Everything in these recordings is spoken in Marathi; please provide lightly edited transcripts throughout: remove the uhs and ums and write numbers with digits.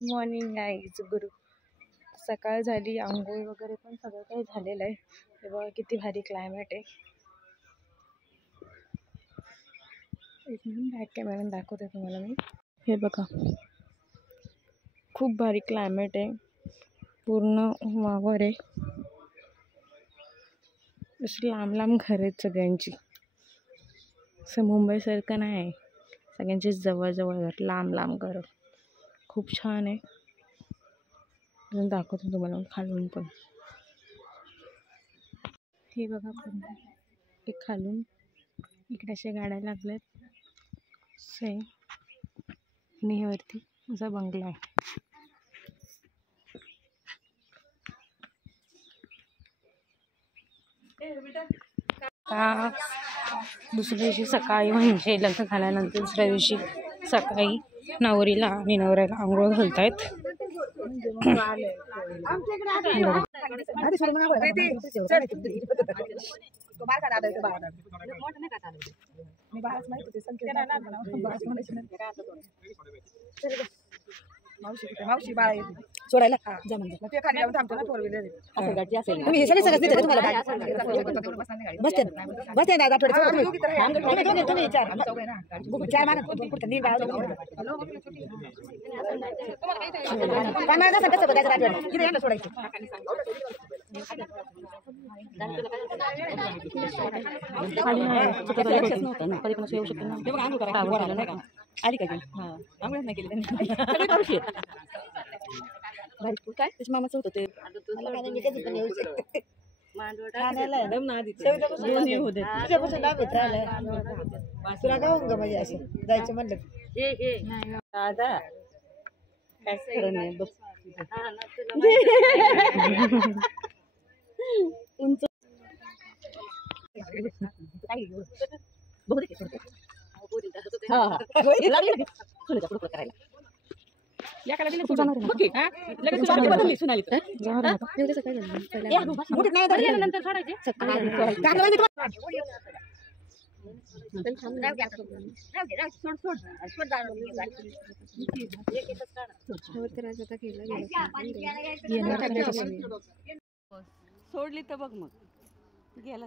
मॉर्निंग गाईज गुरु. सकाळ झाली, आंघोळ वगैरे पण सगळं काही झालेलं आहे. हे बघा किती भारी क्लायमेट आहे. एक मिनिट बॅक कॅमेऱ्याने दाखवते तुम्हाला मी. हे बघा खूप भारी क्लायमेट आहे. पूर्ण वावर आहे. अशी लांब लांब घर आहेत सगळ्यांची. असं मुंबईसारखं नाही आहे. सगळ्यांची जवळजवळ घर, लांब लांब घर. खूप छान आहे. अजून दाखवतो तुम्हाला खालून पण. हे बघा पूर्ण एक खालून इकडे असे गाड्या लागल्यात. सेम आणि हे वरती असा बंगला आहे. दुसऱ्या दिवशी सकाळी म्हणजे लग्न झाल्यानंतर दुसऱ्या दिवशी सकाळी नवरीला आणि नवऱ्याला आंघोळ घालतायत. मावशी बाळा सोडायला जा म्हणजे ते खाली लावून थांबतो ना फोर व्हीलर असेल गाडी असेल. तुम्ही हे सगळे सगळं तिथे तुम्हाला बसते बसते ना आठवड्यात तुम्ही चार मारा पुढचं नीट बाळा पाण्याचा कसं बघायचं आठवड्यात किती यांना सोडायचं. लक्षच नव्हतं ना कधी पण येऊ शकतो ना. ते बघा आंघोळ करा नाही का आली का हां आंघोळच नाही केली त्यांनी पावशी काय त्याच्या मामाचं होतं ते तुला का होऊन ग म्हणजे असं जायचं म्हणलं दादा काय खरं नाही बघ उंच सोडली तर बघ मग गेला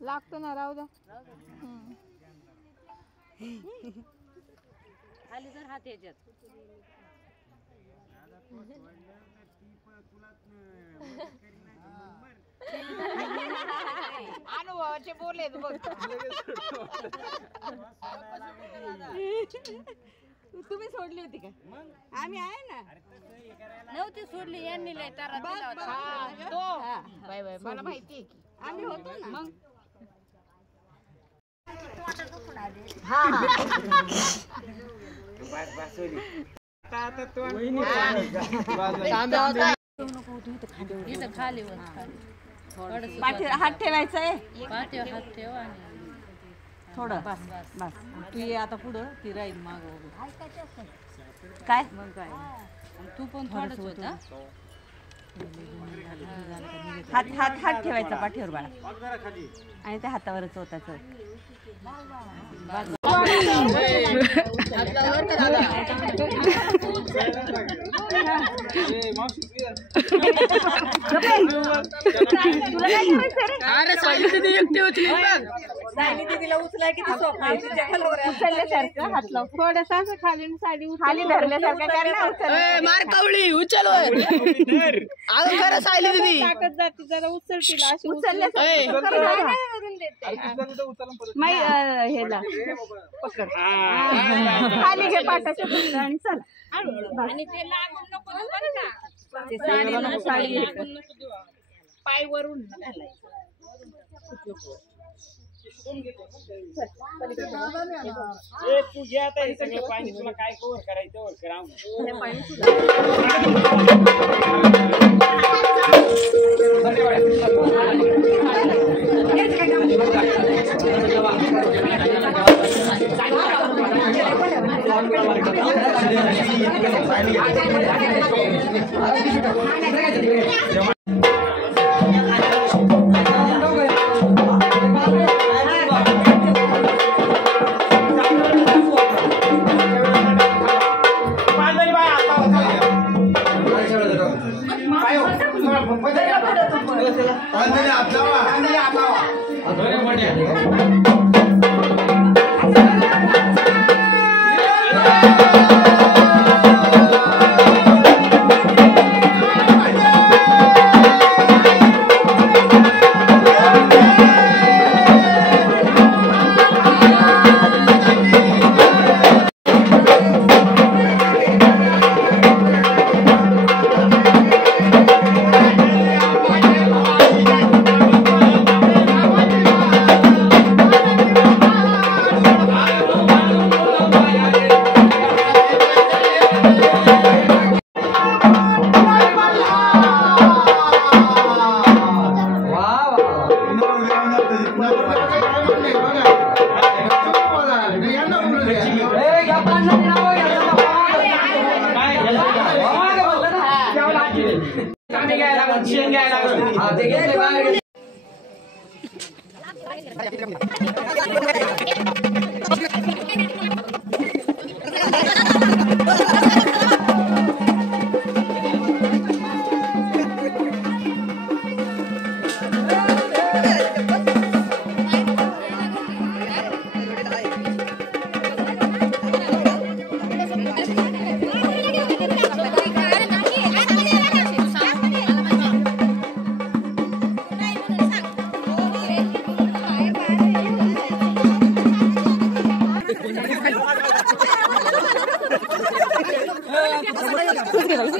लागतो ना. राहू द्या खाली जर हात याच्यात अनुभवाचे बोले बघ. तुम्ही सोडली होती का? आम्ही आहे ना नव्हती सोडली यांनी लय तारा दिला होता तो. बाय बाय मला माहिती आहे की आम्ही होतो ना मग. हात ठेवायचा आहे थोडं बस बस. तू ये आता पुढं ती राहील माग काय मग काय तू पण थोडंच होता. हात हात हात ठेवायचा पाठीवर बाळा आणि त्या हातावरच होताच. दिदीला उचलाय किती सोपं उचलल्यासारखं हात लाव थोडासा असं खाली साडी खाली धरल्यासारखं मार कवळी उचल ताकद जाते जरा उचल तिला अशी उचलल्यासारखं हेला पकड खाली घे पाटाच्या आणि चला आणि ते लागून नको साडी पाय वरून तुझ्या आता हे सगळं पाणी तुला काय कव्हर करायचं वर करा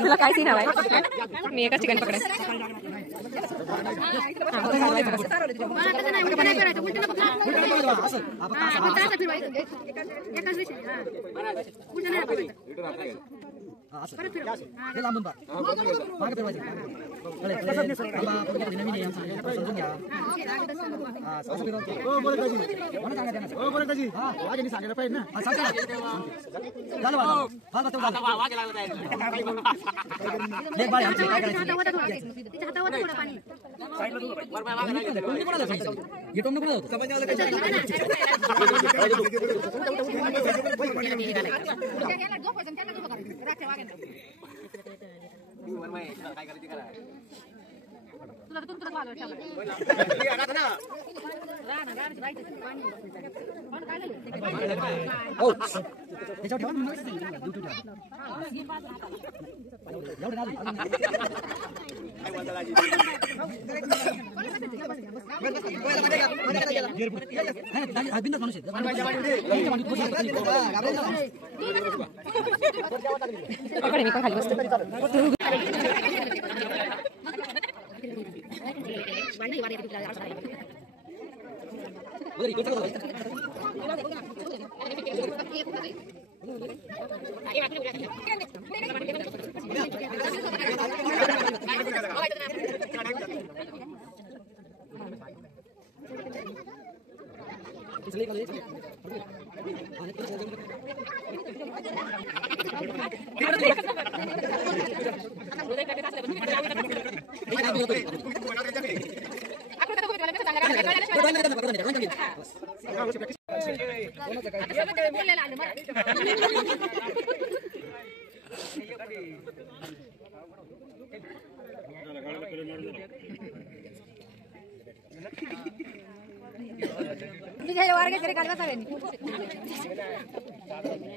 तुला काय सीन हवाय मी एका चिकन पकडेन मी पण खाली बसते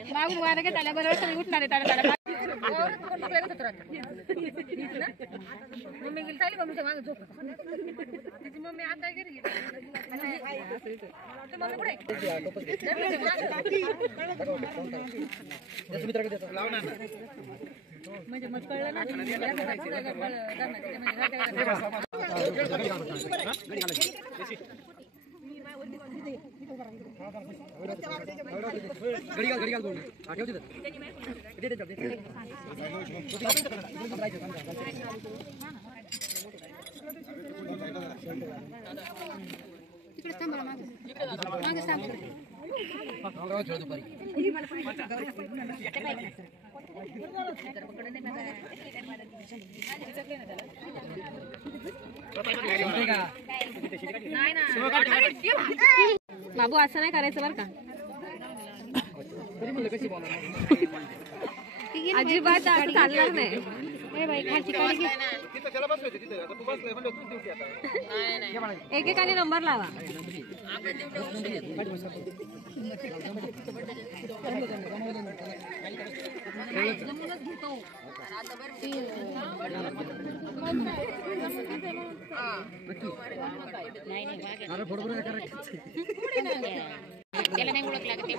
मागून वारा घेत आल्याबरोबर सगळी उठणार आहे मम्मी गेली चालली मम्मीच्या मागे झोप तिची मम्मी आता गेली म्हणजे मग कळलं ना बाबू असं नाही करायचं बरं का अजिबात असं चालणार नाही एकेकाने नंबर लावा. त्याला नाही ओळख लागते.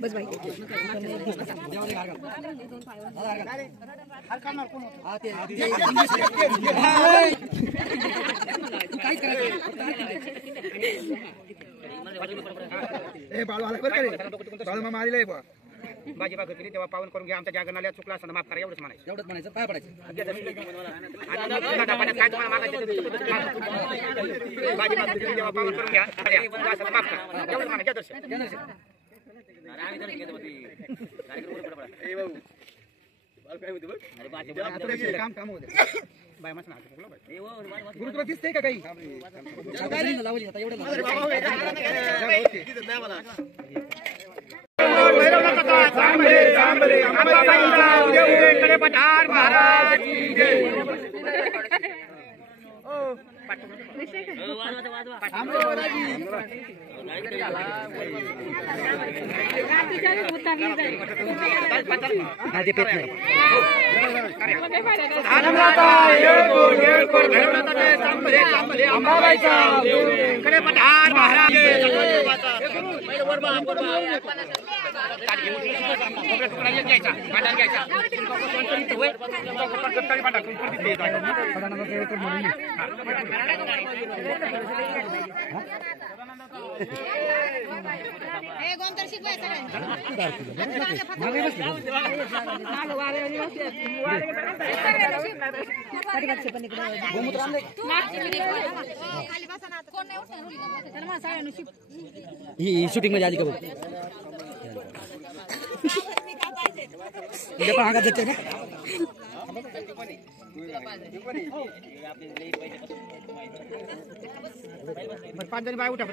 बस भाई भाजी भाकर केली तेव्हा पावन करून घ्या. आमच्या जागरणाला चुकला असताना माफ करा एवढंच म्हणायचं. पाय पडायचं. काय तुम्हाला मागायचं भाजी भाकर केली तेव्हा पावन करून घ्या. माफ करा एवढंच म्हणायचं. गुरु तुला दिसतंय का काही? पठार महाराज ही शूटिंग मध्ये आली का बघ आगात जाते ना पाच जणी बाय उठा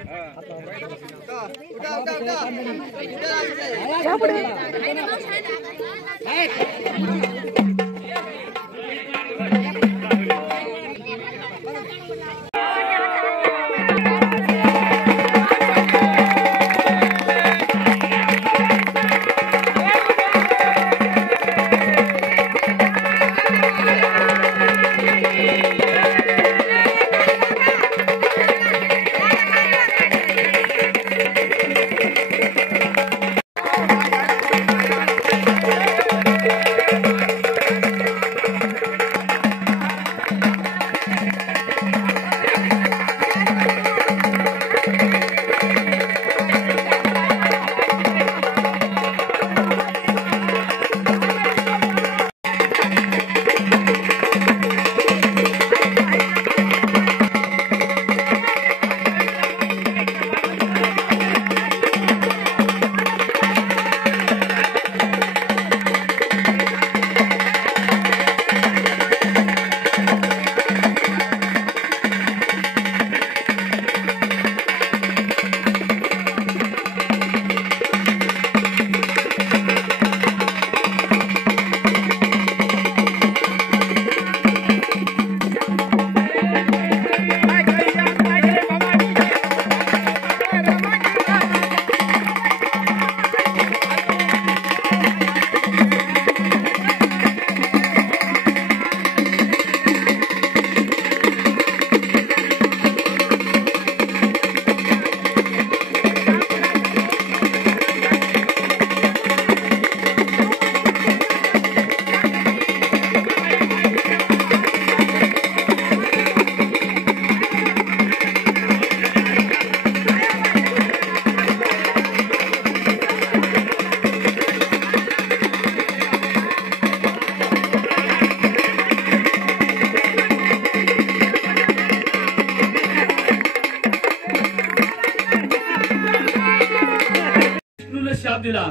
दिला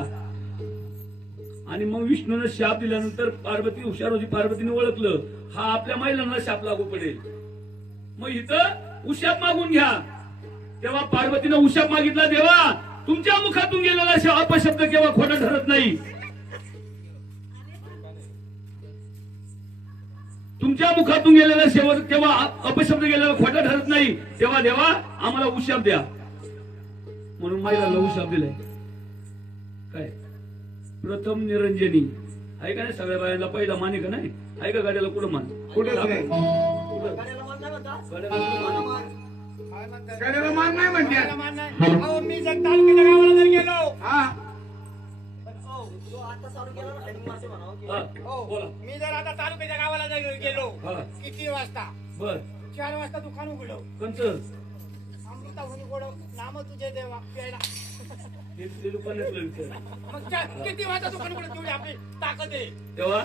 आणि मग विष्णूने शाप दिल्यानंतर पार्वती हुशार होती, पार्वतीने ओळखलं हा आपल्या महिलांना शाप लागू पडेल, मग इथं उशाप मागून घ्या. तेव्हा पार्वतीने उशाप मागितला, देवा तुमच्या मुखातून गेलेला अपशब्द केव्हा खोटा ठरत नाही, तुमच्या मुखातून गेलेला शेवट तेव्हा अपशब्द गेलेला खोटा ठरत नाही, तेव्हा देवा आम्हाला उशाप द्या. म्हणून महिलाला उशाप दिलाय. काय प्रथम निरंजनी आहे का नाही, सगळ्या बायांना पहिला माने का नाही, आहे का गाड्याला कुठं मान, गाड्याला मान नाही म्हणते. मी जर तालुक्याच्या गावाला जर गेलो बोला. मी जर आता तालुक्याच्या गावाला जर गेलो किती वाजता, बर 4 वाजता दुकान उघडलं, कोणतं अमृता होणी गोड नाम तुझे देवा प्यायला, मग किती वाजता दुकान उघडलं तेवढी आपली ताकद आहे. तेव्हा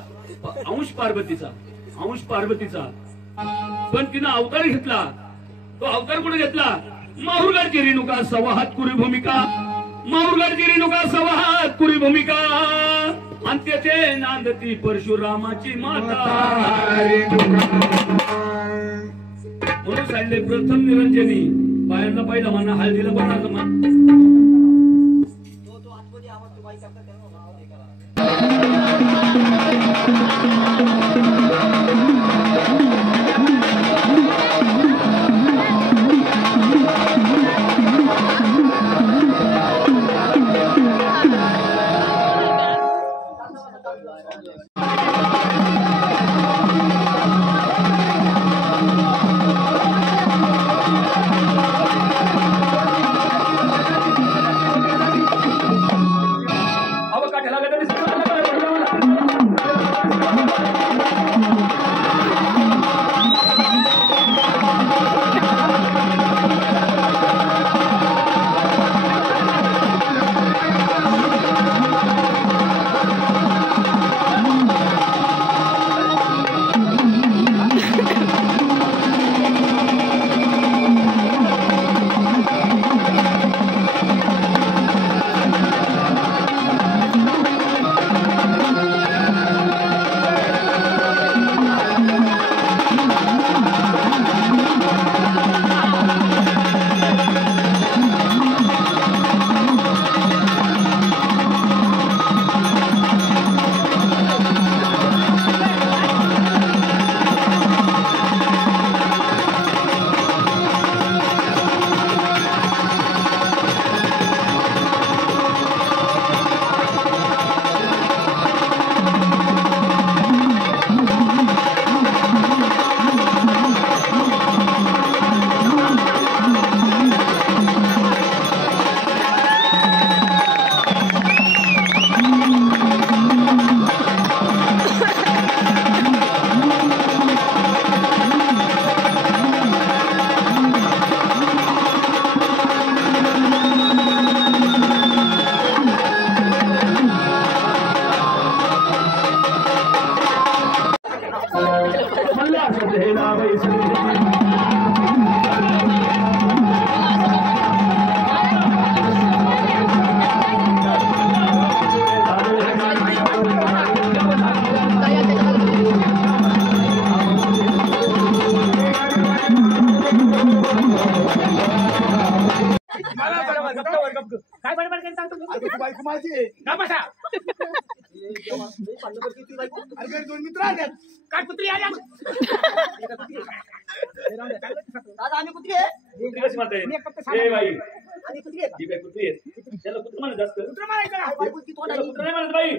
अंश पार्वतीचा पण तिनं अवतार घेतला. तो अवतार कुठे घेतला, माहुरगडची रेणुका सवाहात कुरी भूमिका, माहुरगडची रेणुका सवाहात कुरी भूमिका, अंत्यचे नांदती परशुरामाची माता. म्हणून सांगले प्रथम निरंजनी, बायांना पहिला म्हणा, हळदीला पण मान. काय बडबड करता तुम्ही? बायको माझी बसा. अरे दोन मित्र आल्यात. काय कुत्री आल्या? दादा आम्ही कुत्री आहे. कुत्री कशी म्हणता येईल? ए बाई, आम्ही कुत्री आहे. ही बाई कुत्री आहे. त्याला कुत्र म्हणत जास्त. कुत्र म्हणायचं ना. बायको ती तोंड त्याला आली. कुत्र नाही म्हणत बाई.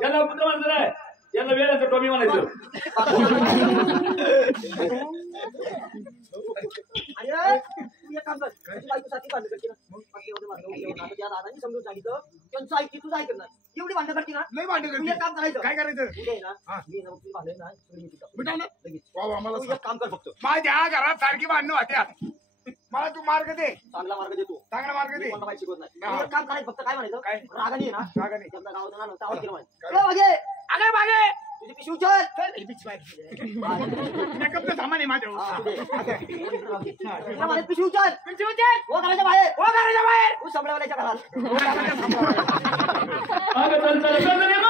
त्याला कुत्र म्हणायचं नाही. याला वेळाचं टॉमी म्हणायचं. अरे तू एक काम कर. तुझी बायकोसाठी भांडण करते ना. मग एवढं भांडण आता त्या दादानी समजून सांगितलं. त्यांचं ऐकते तुझं ऐकत नाही. एवढी भांडण करते ना. लय भांडण तू करते. एक काम करायचं. काय करायचं? उद्या आहे ना. मी ना तुझी भांडण नाही. सोडून देतो. मिटवलं? लगेच. वा वा, मला तू एक काम कर फक्त. माझ्या घरात सारखी भांडणं होत्या. मला तू मार्ग दे, चांगला मार्ग देतो. चांगला मार्ग दे. कोणाला माहिती शिकवत नाही. हा. तू एक काम करायचं फक्त काय म्हणायचं. काय? रागानी आहे ना. रागाने. त्यांना गावात ना आवाज केला म्हणायचं. काय? ए वागे, अगं मागे तुझी पिशवी उचल. मेकअपचं सामान आहे माझ्यावर. हा, तुझे. तिला म्हणायचं पिशवी उचल. तुमची उचल. हो घराच्या बाहेर. हो घराच्या बाहेर. तू संभळावाल्याच्या घरात. चला चला